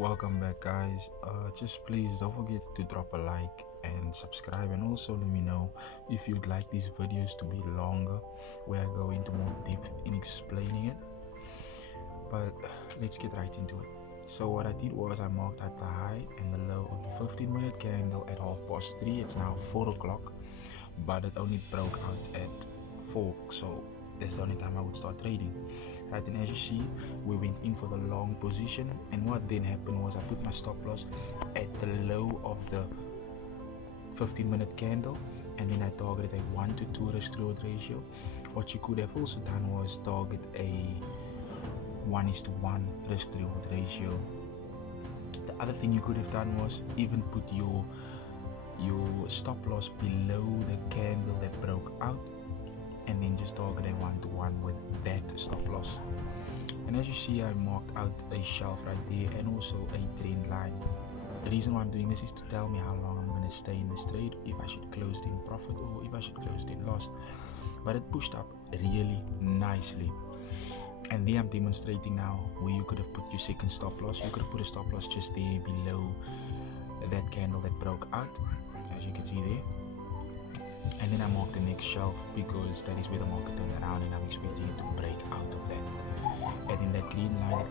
Welcome back, guys. Just please don't forget to drop a like and subscribe, and also let me know if you'd like these videos to be longer, where I go into more depth in explaining it. But let's get right into it. So what I did was I marked out the high and the low of the 15-minute candle at 3:30. It's now 4 o'clock, but it only broke out at 4, so that's the only time I would start trading. Right, and as you see, we went in for the long position, and what then happened was I put my stop loss at the low of the 15-minute candle, and then I targeted a 1 to 2 risk to reward ratio. What you could have also done was target a 1:1 risk to reward ratio. The other thing you could have done was even put your stop loss below the candle that broke out, and then just target a 1-to-1 with that stop loss. And as you see, I marked out a shelf right there and also a trend line. The reason why I'm doing this is to tell me how long I'm going to stay in this trade, if I should close it in profit or if I should close it in loss. But it pushed up really nicely, and there I'm demonstrating now where you could have put your second stop loss. You could have put a stop loss just there below that candle that broke out, as you can see there. And then I marked the next shelf because that is where the market turned around, and I'm expecting it to break out of that. And in that green line,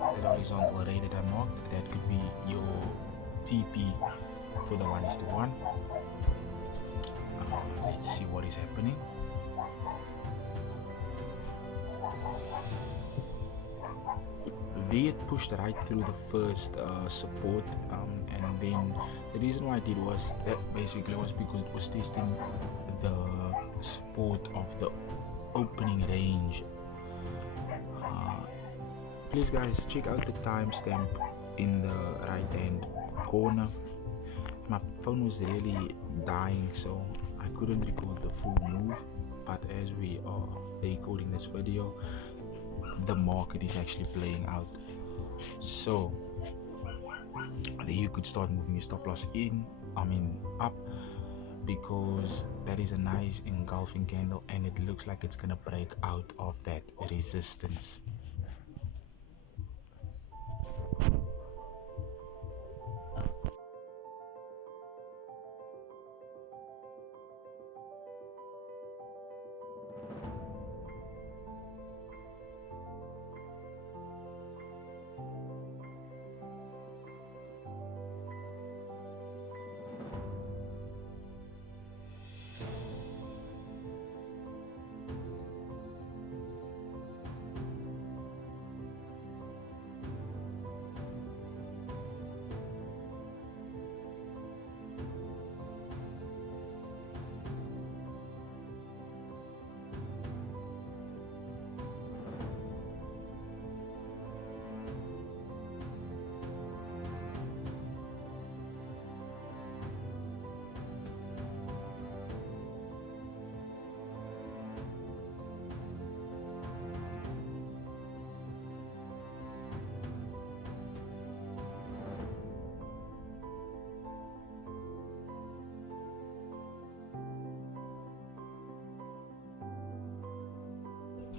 that horizontal ray that I marked, that could be your TP for the 1:1. Let's see what is happening. They had pushed right through the first support, and then the reason why I did was that basically was because it was testing the support of the opening range. Please guys, check out the timestamp in the right hand corner. My phone was really dying, so I couldn't record the full move, but as we are recording this video, the market is actually playing out. So there you could start moving your stop loss up, because that is a nice engulfing candle, and it looks like it's gonna break out of that resistance.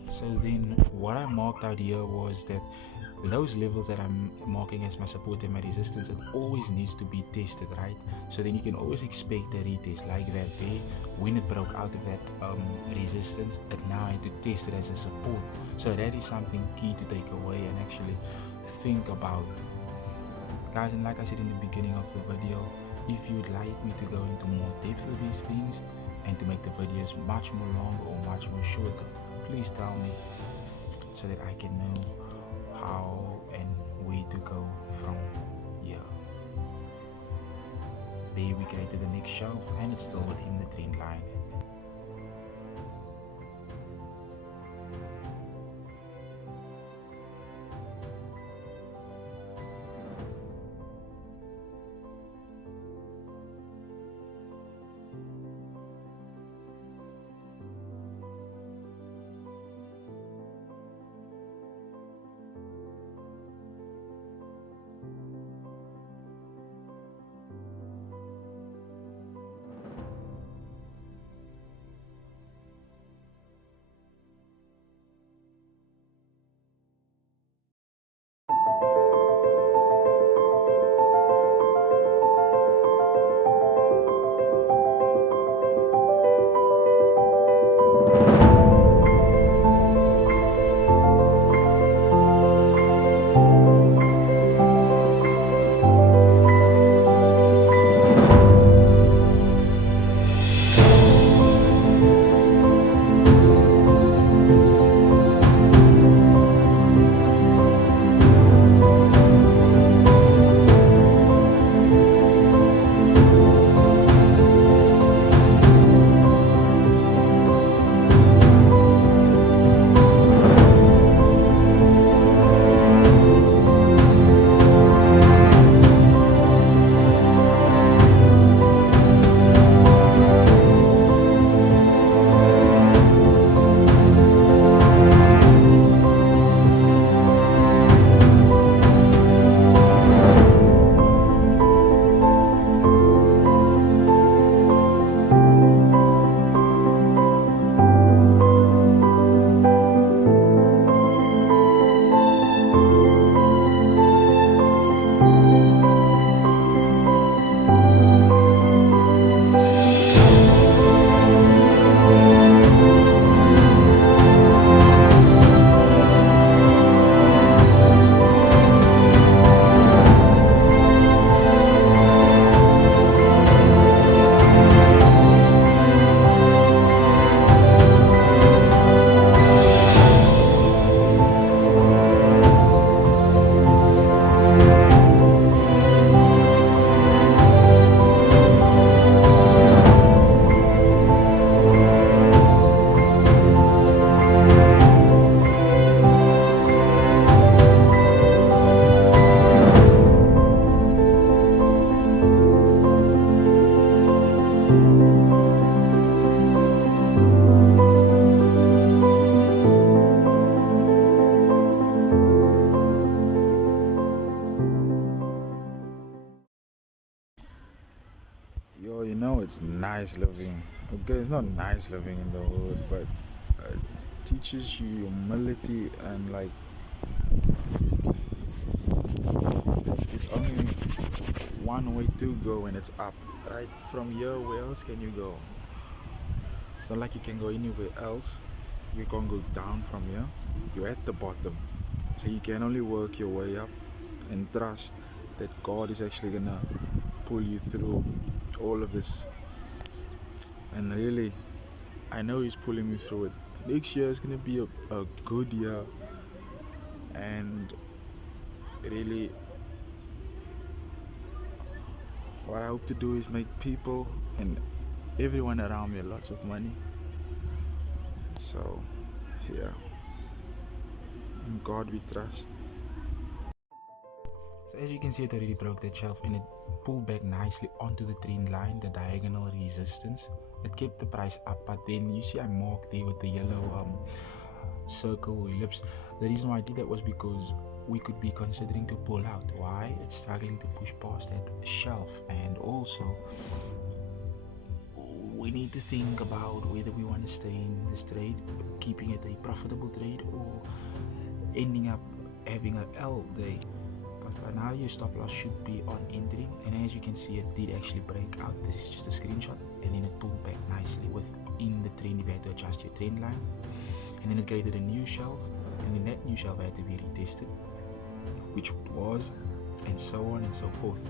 So then what I marked out here was that those levels that I'm marking as my support and my resistance, it always needs to be tested, right? So then you can always expect a retest like that there. When it broke out of that resistance, it now had to test it as a support. So that is something key to take away and actually think about, guys. And like I said in the beginning of the video, if you would like me to go into more depth with these things and to make the videos much more longer or much more shorter, please tell me so that I can know how and where to go from here. There we created the next shelf, and it's still within the trend line. Yo, you know it's nice living. Okay, it's not nice living in the hood, but it teaches you humility and like there's only one way to go and it's up. Right from here, where else can you go? It's not like you can go anywhere else. You can't go down from here. You're at the bottom. So you can only work your way up and trust that God is actually gonna pull you through all of this. And really, I know He's pulling me through it. Next year is gonna be a good year, and really, what I hope to do is make people and everyone around me lots of money. So, yeah, in God we trust. So as you can see, it already broke that shelf and it pulled back nicely onto the trend line, the diagonal resistance. It kept the price up, but then you see I marked there with the yellow circle or ellipse. The reason why I did that was because we could be considering to pull out. Why? It's struggling to push past that shelf, and also we need to think about whether we want to stay in this trade, keeping it a profitable trade, or ending up having a L day. But by now your stop loss should be on entry, and as you can see, it did actually break out. This is just a screenshot, and then it pulled back nicely within the trend. If you had to adjust your trend line, and then it created a new shelf, and then that new shelf had to be retested, which it was, and so on and so forth.